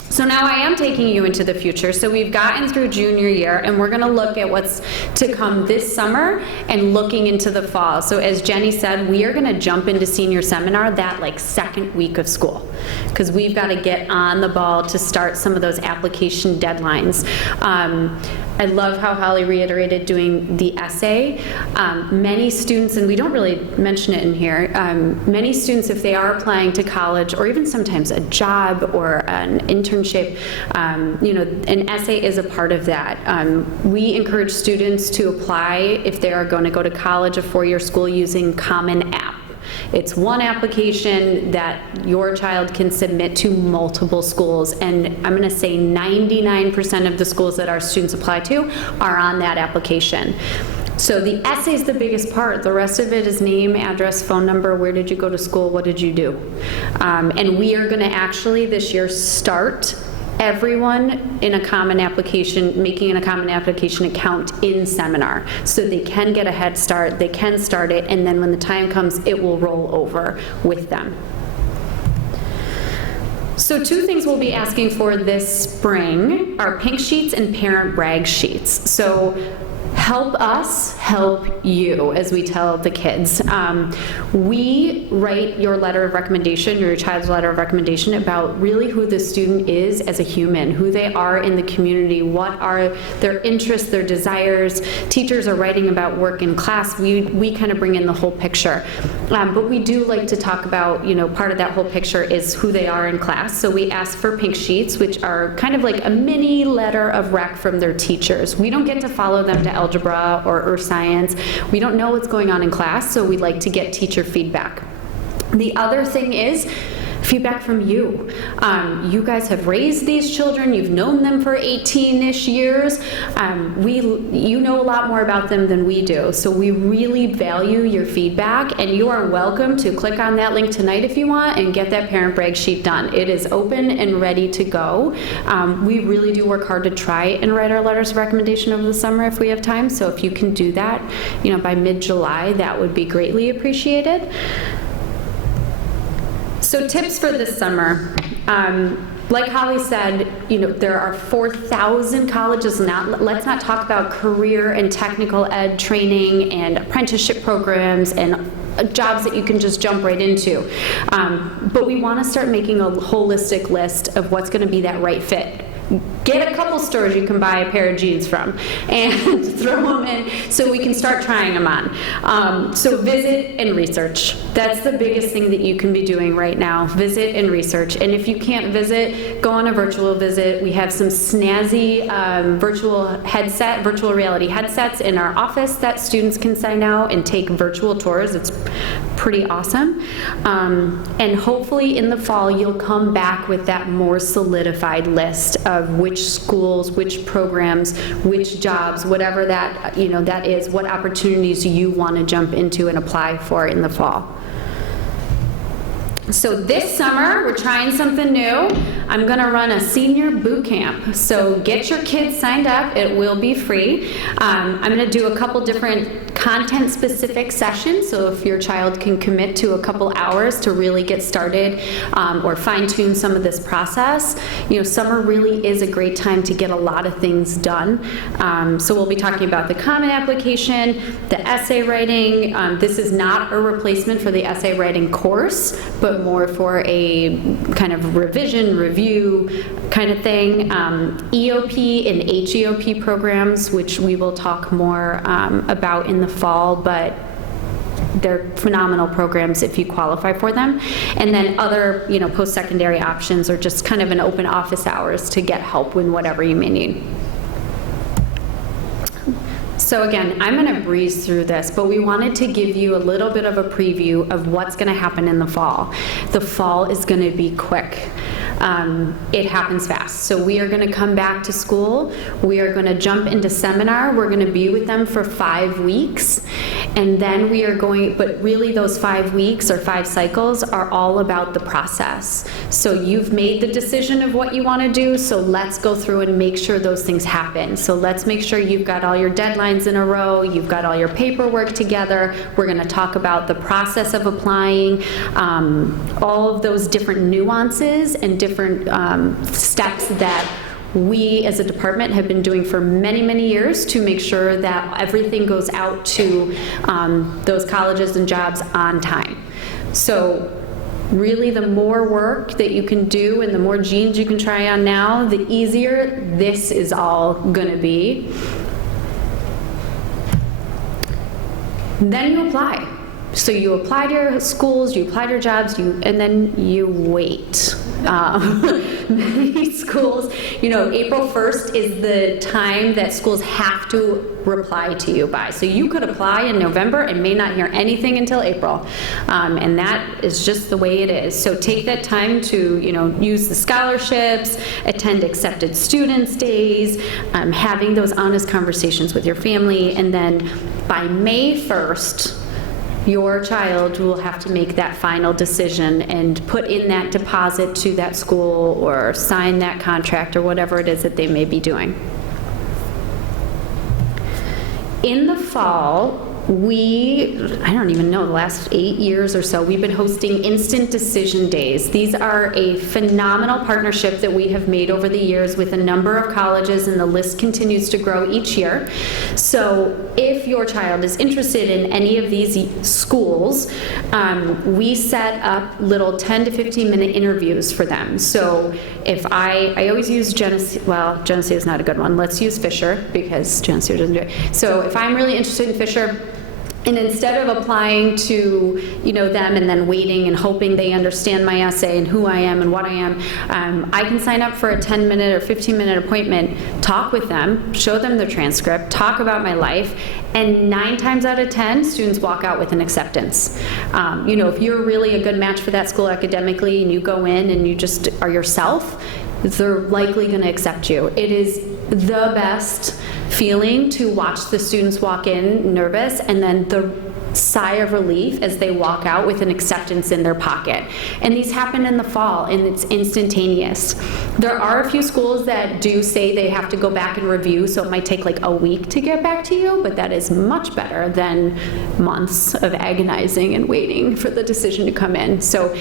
So now I am taking you into the future. So we've gotten through junior year, and we're going to look at what's to come this summer and looking into the fall. So as Jenny said, we are going to jump into senior seminar that like second week of school, because we've got to get on the ball to start some of those application deadlines. I love how Holly reiterated doing the essay. Many students, and we don't really mention it in here, many students, if they are applying to college or even sometimes a job or an internship, an essay is a part of that. We encourage students to apply if they are going to go to college, a four-year school, using Common App. It's one application that your child can submit to multiple schools, and I'm going to say 99% of the schools that our students apply to are on that application. So the essay is the biggest part. The rest of it is name, address, phone number, where did you go to school, what did you do? And we are going to actually this year start everyone in a common application, making a common application account in seminar, so they can get a head start, they can start it, and then when the time comes, it will roll over with them. So two things we'll be asking for this spring are pink sheets and parent brag sheets. So help us help you, as we tell the kids. We write your letter of recommendation, your child's letter of recommendation, about really who the student is as a human, who they are in the community, what are their interests, their desires. Teachers are writing about work in class. We kind of bring in the whole picture. But we do like to talk about, part of that whole picture is who they are in class. So we ask for pink sheets, which are kind of like a mini letter of rec from their teachers. We don't get to follow them to algebra or earth science. We don't know what's going on in class, so we like to get teacher feedback. The other thing is feedback from you. You guys have raised these children. You've known them for 18-ish years. You know a lot more about them than we do, so we really value your feedback, and you are welcome to click on that link tonight if you want and get that parent brag sheet done. It is open and ready to go. We really do work hard to try and write our letters of recommendation over the summer if we have time, so if you can do that, by mid-July, that would be greatly appreciated. So tips for this summer. Like Holly said, there are 4,000 colleges now. Let's not talk about career and technical ed training and apprenticeship programs and jobs that you can just jump right into. But we want to start making a holistic list of what's going to be that right fit. Get a couple stores you can buy a pair of jeans from and throw them in so we can start trying them on. So visit and research. That's the biggest thing that you can be doing right now. Visit and research. And if you can't visit, go on a virtual visit. We have some snazzy virtual reality headsets in our office that students can sign out and take virtual tours. It's pretty awesome. And hopefully in the fall you'll come back with that more solidified list of which schools, which programs, which jobs, whatever that that is, what opportunities you want to jump into and apply for in the fall. So this summer, we're trying something new. I'm going to run a senior boot camp. So get your kids signed up. It will be free. I'm going to do a couple different content-specific sessions. So if your child can commit to a couple hours to really get started or fine-tune some of this process, summer really is a great time to get a lot of things done. So we'll be talking about the Common Application, the essay writing. This is not a replacement for the essay writing course, but more for a kind of revision, review kind of thing. EOP and HEOP programs, which we will talk more about in the fall, but they're phenomenal programs if you qualify for them. And then other, post-secondary options are just kind of an open office hours to get help with whatever you may need. So again, I'm going to breeze through this, but we wanted to give you a little bit of a preview of what's going to happen in the fall. The fall is going to be quick. It happens fast. So we are going to come back to school. We are going to jump into seminar. We're going to be with them for 5 weeks. And then we are going, but really those 5 weeks or 5 cycles are all about the process. So you've made the decision of what you want to do, so let's go through and make sure those things happen. So let's make sure you've got all your deadlines in a row, you've got all your paperwork together. We're going to talk about the process of applying, all of those different nuances and different steps that we as a department have been doing for many, many years to make sure that everything goes out to those colleges and jobs on time. So really, the more work that you can do and the more jeans you can try on now, the easier this is all going to be. Then you apply. So you apply to your schools, you apply to your jobs, and then you wait. Many schools, April 1st is the time that schools have to reply to you by. So you could apply in November and may not hear anything until April. And that is just the way it is. So take that time to, use the scholarships, attend accepted students days, having those honest conversations with your family, and then by May 1st, your child will have to make that final decision and put in that deposit to that school or sign that contract or whatever it is that they may be doing. In the fall, I don't even know, the last 8 years or so, we've been hosting instant decision days. These are a phenomenal partnership that we have made over the years with a number of colleges, and the list continues to grow each year. So if your child is interested in any of these schools, we set up little 10 to 15 minute interviews for them. So if I always use Genesee is not a good one. Let's use Fisher, because Genesee doesn't do it. So if I'm really interested in Fisher, and instead of applying to, them and then waiting and hoping they understand my essay and who I am and what I am, I can sign up for a 10-minute or 15-minute appointment, talk with them, show them the transcript, talk about my life, and 9 times out of 10, students walk out with an acceptance. If you're really a good match for that school academically and you go in and you just are yourself, they're likely going to accept you. It is the best feeling to watch the students walk in nervous and then the sigh of relief as they walk out with an acceptance in their pocket. And these happen in the fall, and it's instantaneous. There are a few schools that do say they have to go back and review, so it might take like a week to get back to you, but that is much better than months of agonizing and waiting for the decision to come in. So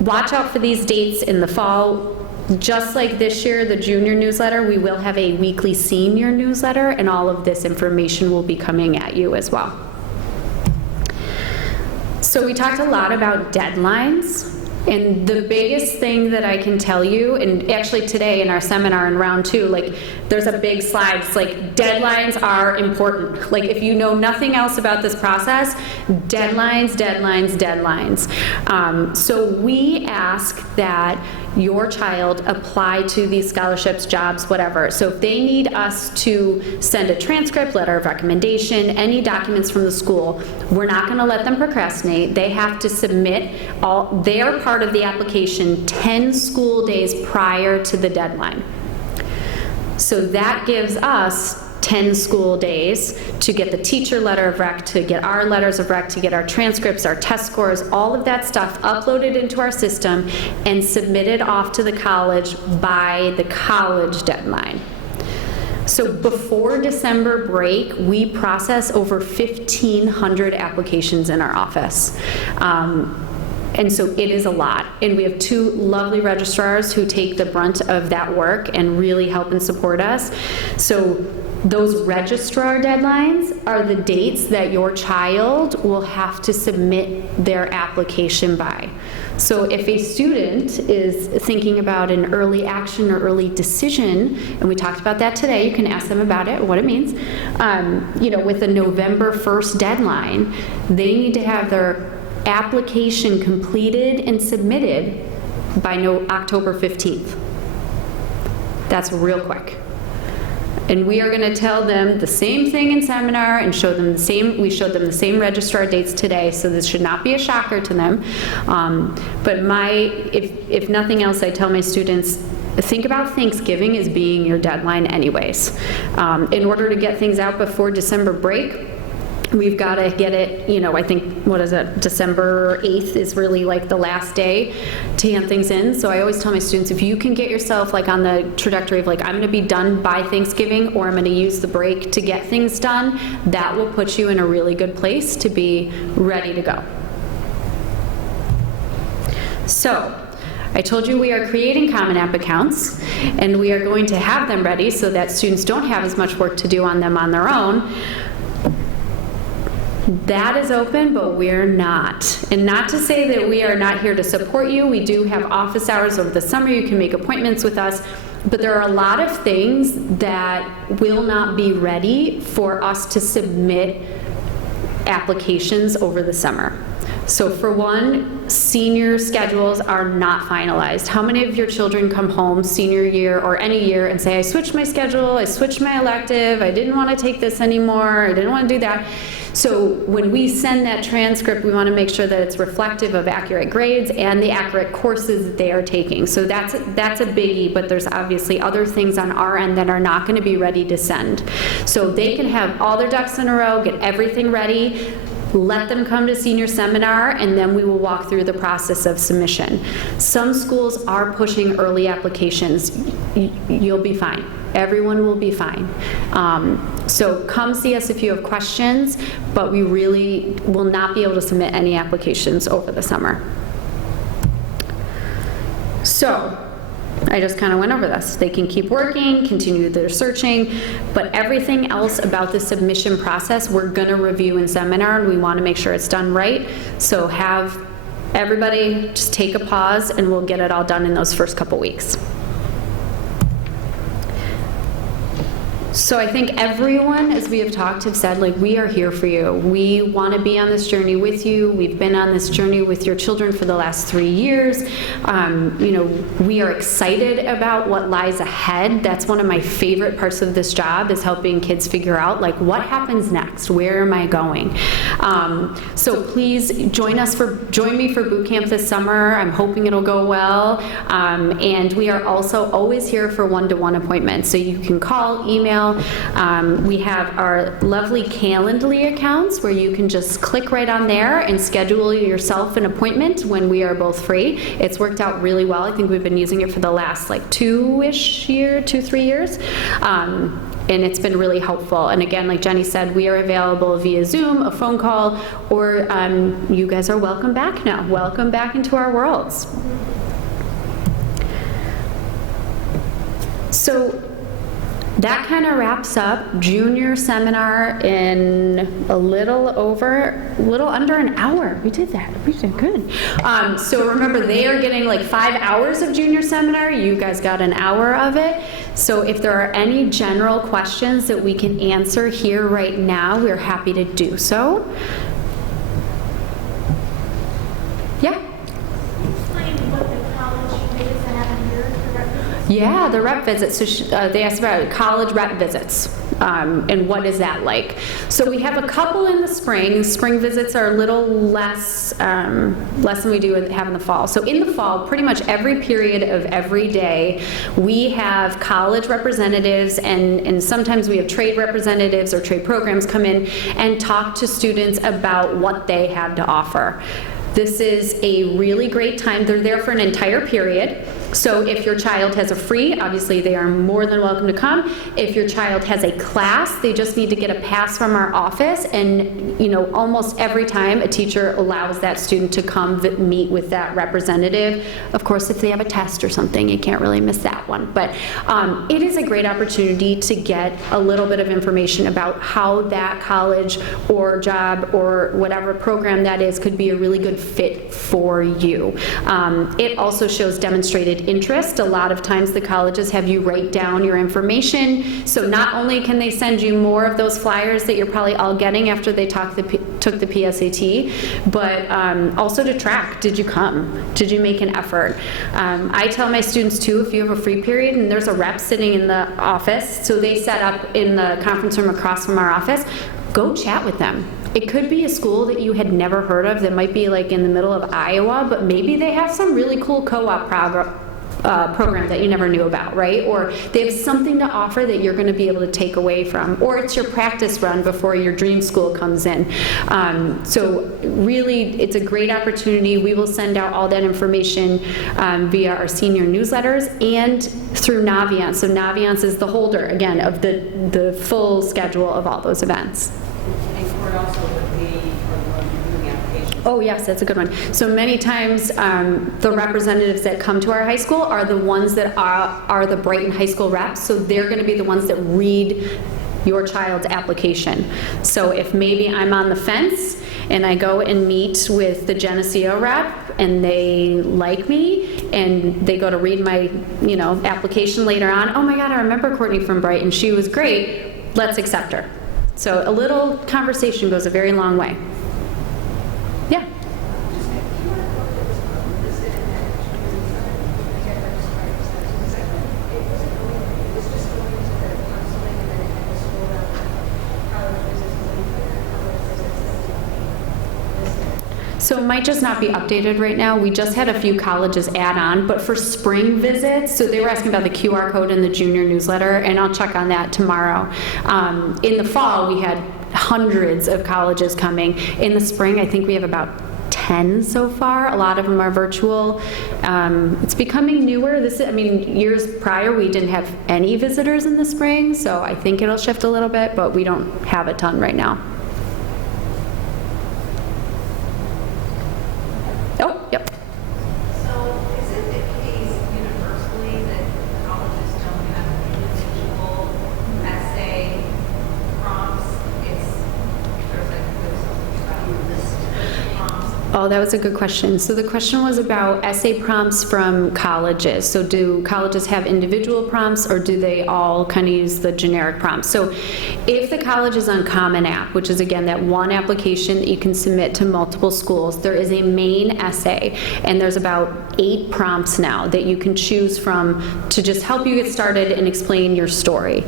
watch out for these dates in the fall. Just like this year, the junior newsletter, we will have a weekly senior newsletter, and all of this information will be coming at you as well. So we talked a lot about deadlines, and the biggest thing that I can tell you, and actually today in our seminar in round 2, there's a big slide. It's like, deadlines are important. If you know nothing else about this process, deadlines, deadlines, deadlines. So we ask that your child apply to these scholarships, jobs, whatever. So if they need us to send a transcript, letter of recommendation, any documents from the school, we're not going to let them procrastinate. They have to submit their part of the application 10 school days prior to the deadline. So that gives us 10 school days to get the teacher letter of rec, to get our letters of rec, to get our transcripts, our test scores, all of that stuff uploaded into our system and submitted off to the college by the college deadline. So before December break, we process over 1,500 applications in our office. And so it is a lot. And we have 2 lovely registrars who take the brunt of that work and really help and support us. So those registrar deadlines are the dates that your child will have to submit their application by. So if a student is thinking about an early action or early decision, and we talked about that today, you can ask them about it, what it means. With a November 1st deadline, they need to have their application completed and submitted by October 15th. That's real quick. And we are going to tell them the same thing in seminar and show them the same. We showed them the same registrar dates today, so this should not be a shocker to them. But if nothing else, I tell my students, think about Thanksgiving as being your deadline anyways. In order to get things out before December break, we've got to get it, I think, December 8th is really the last day to hand things in. So I always tell my students, if you can get yourself on the trajectory of I'm going to be done by Thanksgiving, or I'm going to use the break to get things done, that will put you in a really good place to be ready to go. So I told you we are creating Common App accounts, and we are going to have them ready so that students don't have as much work to do on them on their own. That is open, but we're not. And not to say that we are not here to support you. We do have office hours over the summer. You can make appointments with us. But there are a lot of things that will not be ready for us to submit applications over the summer. So for one, senior schedules are not finalized. How many of your children come home senior year or any year and say, I switched my schedule, I switched my elective, I didn't want to take this anymore, I didn't want to do that. So when we send that transcript, we want to make sure that it's reflective of accurate grades and the accurate courses that they are taking. So that's a biggie, but there's obviously other things on our end that are not going to be ready to send. So they can have all their ducks in a row, get everything ready, let them come to senior seminar, and then we will walk through the process of submission. Some schools are pushing early applications. You'll be fine. Everyone will be fine. So come see us if you have questions, but we really will not be able to submit any applications over the summer. So I just kind of went over this. They can keep working, continue their searching, but everything else about the submission process we're going to review in seminar, and we want to make sure it's done right. So have everybody just take a pause, and we'll get it all done in those first couple weeks. So I think everyone, as we have talked, have said, like, we are here for you. We want to be on this journey with you. We've been on this journey with your children for the last 3 years. You know, we are excited about what lies ahead. That's one of my favorite parts of this job, is helping kids figure out, like, what happens next? Where am I going? So please join me for boot camp this summer. I'm hoping it'll go well. And we are also always here for one-to-one appointments. So you can call, email. We have our lovely Calendly accounts where you can just click right on there and schedule yourself an appointment when we are both free. It's worked out really well. I think we've been using it for the last like 3 years. And it's been really helpful. And again, like Jenny said, we are available via Zoom, a phone call, or you guys are welcome back now. Welcome back into our worlds. So that kind of wraps up junior seminar in a little under an hour. We did that. We did good. So remember, they are getting like 5 hours of junior seminar. You guys got an hour of it. So if there are any general questions that we can answer here right now, we're happy to do so. Yeah? Yeah, the rep visits. So they asked about college rep visits, and what is that like? So we have a couple in the spring. Spring visits are a little less than we do have in the fall. So in the fall, pretty much every period of every day, we have college representatives, and sometimes we have trade representatives or trade programs come in and talk to students about what they have to offer. This is a really great time. They're there for an entire period. So if your child has a free, obviously they are more than welcome to come. If your child has a class, they just need to get a pass from our office, and almost every time a teacher allows that student to come meet with that representative. Of course, if they have a test or something, you can't really miss that one. But it is a great opportunity to get a little bit of information about how that college or job or whatever program that is could be a really good fit for you. It also shows demonstrated interest. A lot of times the colleges have you write down your information, so not only can they send you more of those flyers that you're probably all getting after they took the PSAT, but also to track, did you come? Did you make an effort? I tell my students too, if you have a free period and there's a rep sitting in the office, so they set up in the conference room across from our office, go chat with them. It could be a school that you had never heard of that might be like in the middle of Iowa, but maybe they have some really cool co-op program that you never knew about, right? Or they have something to offer that you're going to be able to take away from. Or it's your practice run before your dream school comes in. So really, it's a great opportunity. We will send out all that information via our senior newsletters and through Naviance. So Naviance is the holder, again, of the full schedule of all those events. Also would be for doing the application. Oh, yes, that's a good one. So many times, the representatives that come to our high school are the ones that are the Brighton High School reps, so they're going to be the ones that read your child's application. So if maybe I'm on the fence and I go and meet with the Geneseo rep and they like me and they go to read my, application later on, oh my God, I remember Courtney from Brighton, she was great, let's accept her. So a little conversation goes a very long way. Yeah. So it might just not be updated right now. We just had a few colleges add on, but for spring visits, so they were asking about the QR code in the junior newsletter, and I'll check on that tomorrow. In the fall, we had hundreds of colleges coming. In the spring, I think we have about 10 so far. A lot of them are virtual. It's becoming newer. Years prior, we didn't have any visitors in the spring, so I think it'll shift a little bit, but we don't have a ton right now. Oh, yep. So is it the case universally that colleges don't have individual essay prompts? There's something about your list of prompts. Oh, that was a good question. So the question was about essay prompts from colleges. So do colleges have individual prompts, or do they all kind of use the generic prompts? So if the college is on Common App, which is again that one application that you can submit to multiple schools, there is a main essay, and there's about 8 prompts now that you can choose from to just help you get started and explain your story.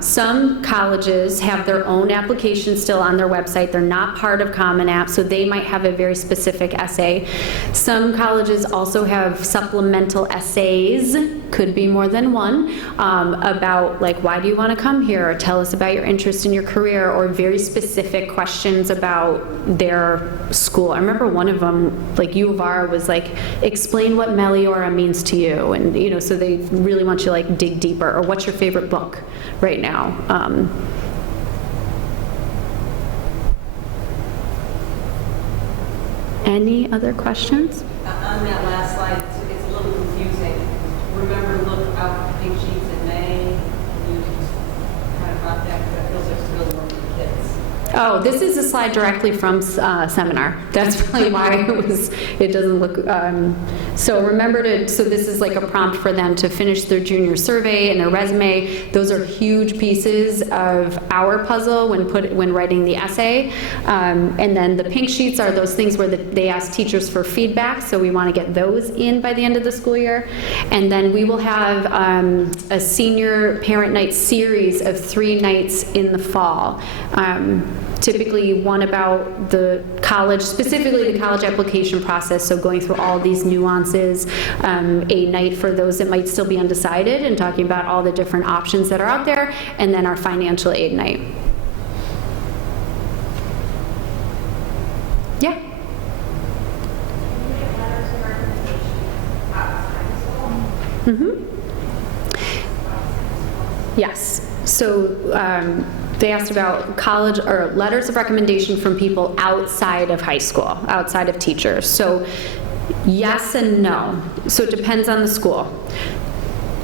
Some colleges have their own application still on their website. They're not part of Common App, so they might have a very specific essay. Some colleges also have supplemental essays, could be more than one, about like, why do you want to come here, or tell us about your interest in your career, or very specific questions about their school. I remember one of them, like U of R, was like, explain what Meliora means to you, and so they really want you to like dig deeper, or what's your favorite book right now. Any other questions? On that last slide, it's a little confusing. Remember, look out for pink sheets in May. You just kind of brought that, but it feels like it's really more for kids. Oh, this is a slide directly from seminar. That's probably why it doesn't look, so remember so this is like a prompt for them to finish their junior survey and their resume. Those are huge pieces of our puzzle when writing the essay. And then the pink sheets are those things where they ask teachers for feedback, so we want to get those in by the end of the school year. And then we will have a senior parent night series of 3 nights in the fall. Typically one about the college, specifically the college application process, so going through all these nuances, a night for those that might still be undecided and talking about all the different options that are out there, and then our financial aid night. Yeah? Yes. So they asked about college or letters of recommendation from people outside of high school, outside of teachers. So yes and no. So it depends on the school.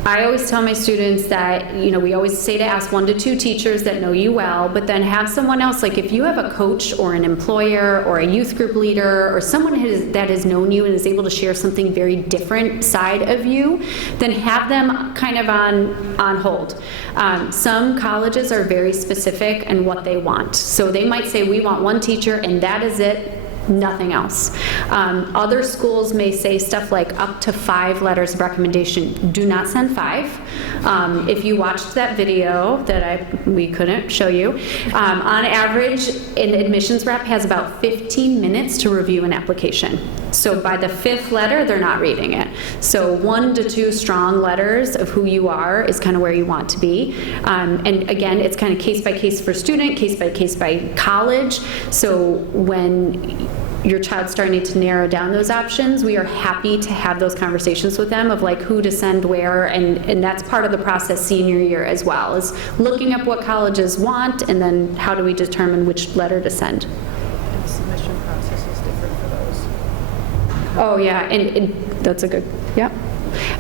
I always tell my students that, we always say to ask 1 to 2 teachers that know you well, but then have someone else, like if you have a coach or an employer or a youth group leader or someone that has known you and is able to share something very different side of you, then have them kind of on hold. Some colleges are very specific in what they want. So they might say, we want 1 teacher and that is it. Nothing else. Other schools may say stuff like up to 5 letters of recommendation. Do not send 5. If you watched that video that we couldn't show you, on average, an admissions rep has about 15 minutes to review an application. So by the 5th letter, they're not reading it. So 1 to 2 strong letters of who you are is kind of where you want to be. And again, it's kind of case by case for student, case by college. So when your child's starting to narrow down those options, we are happy to have those conversations with them of like who to send where, and that's part of the process senior year as well, is looking up what colleges want and then how do we determine which letter to send. And submission process is different. Oh, yeah, and that's a good, yeah.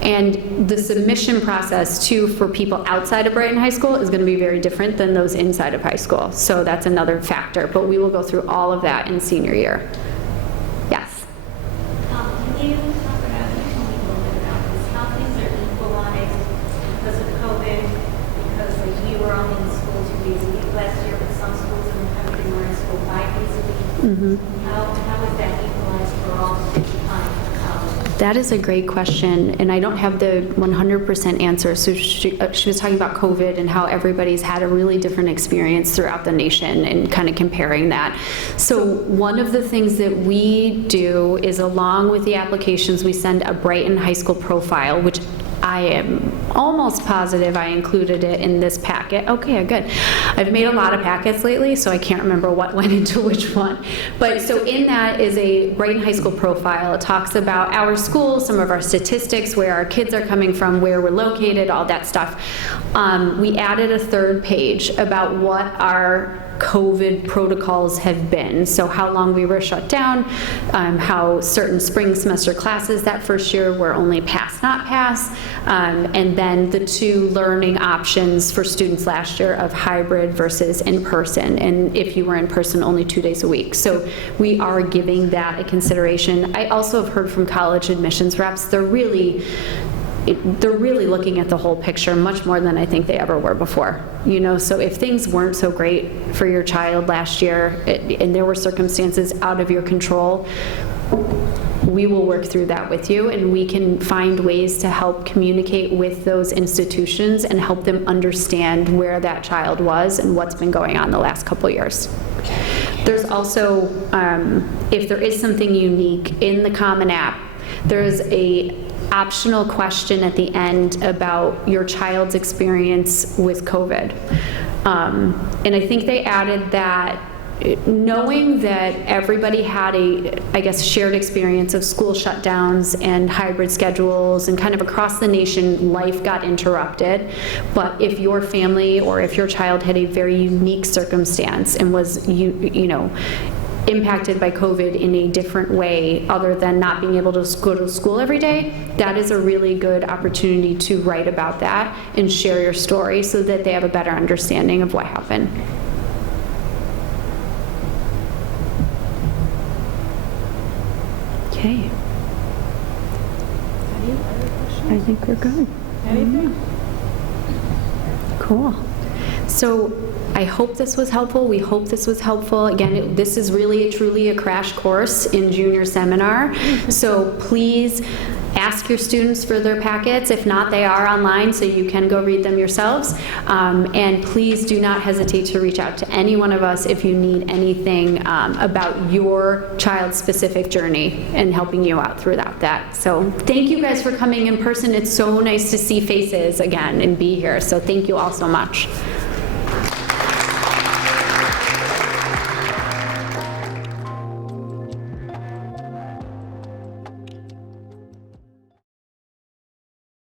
And the submission process, too, for people outside of Brighton High School is going to be very different than those inside of high school. So that's another factor, but we will go through all of that in senior year. Yes? Can you talk about, you told me a little bit about this, how things are equalized because of COVID? Because like you were only in school 2 days a week last year, but some schools in the country were in school 5 days a week. How is that equalized for all the time for college? That is a great question, and I don't have the 100% answer. So she was talking about COVID and how everybody's had a really different experience throughout the nation and kind of comparing that. So one of the things that we do is, along with the applications, we send a Brighton High School profile, which I am almost positive I included it in this packet. Okay, good. I've made a lot of packets lately, so I can't remember what went into which one. But so in that is a Brighton High School profile. It talks about our school, some of our statistics, where our kids are coming from, where we're located, all that stuff. We added a third page about what our COVID protocols have been. So how long we were shut down, how certain spring semester classes that first year were only pass, not pass, and then the 2 learning options for students last year of hybrid versus in person. And if you were in person, only 2 days a week. So we are giving that a consideration. I also have heard from college admissions reps, they're really looking at the whole picture much more than I think they ever were before. You know, so if things weren't so great for your child last year and there were circumstances out of your control, we will work through that with you, and we can find ways to help communicate with those institutions and help them understand where that child was and what's been going on the last couple years. There's also, if there is something unique in the Common App, there's a optional question at the end about your child's experience with COVID. And I think they added that knowing that everybody had shared experience of school shutdowns and hybrid schedules and kind of across the nation, life got interrupted. But if your family or if your child had a very unique circumstance and was, impacted by COVID in a different way other than not being able to go to school every day, that is a really good opportunity to write about that and share your story so that they have a better understanding of what happened. Okay. I think we're good. Cool. So I hope this was helpful. We hope this was helpful. Again, this is really truly a crash course in junior seminar. So please ask your students for their packets. If not, they are online, so you can go read them yourselves. And please do not hesitate to reach out to any one of us if you need anything about your child's specific journey and helping you out throughout that. So thank you guys for coming in person. It's so nice to see faces again and be here. So thank you all so much.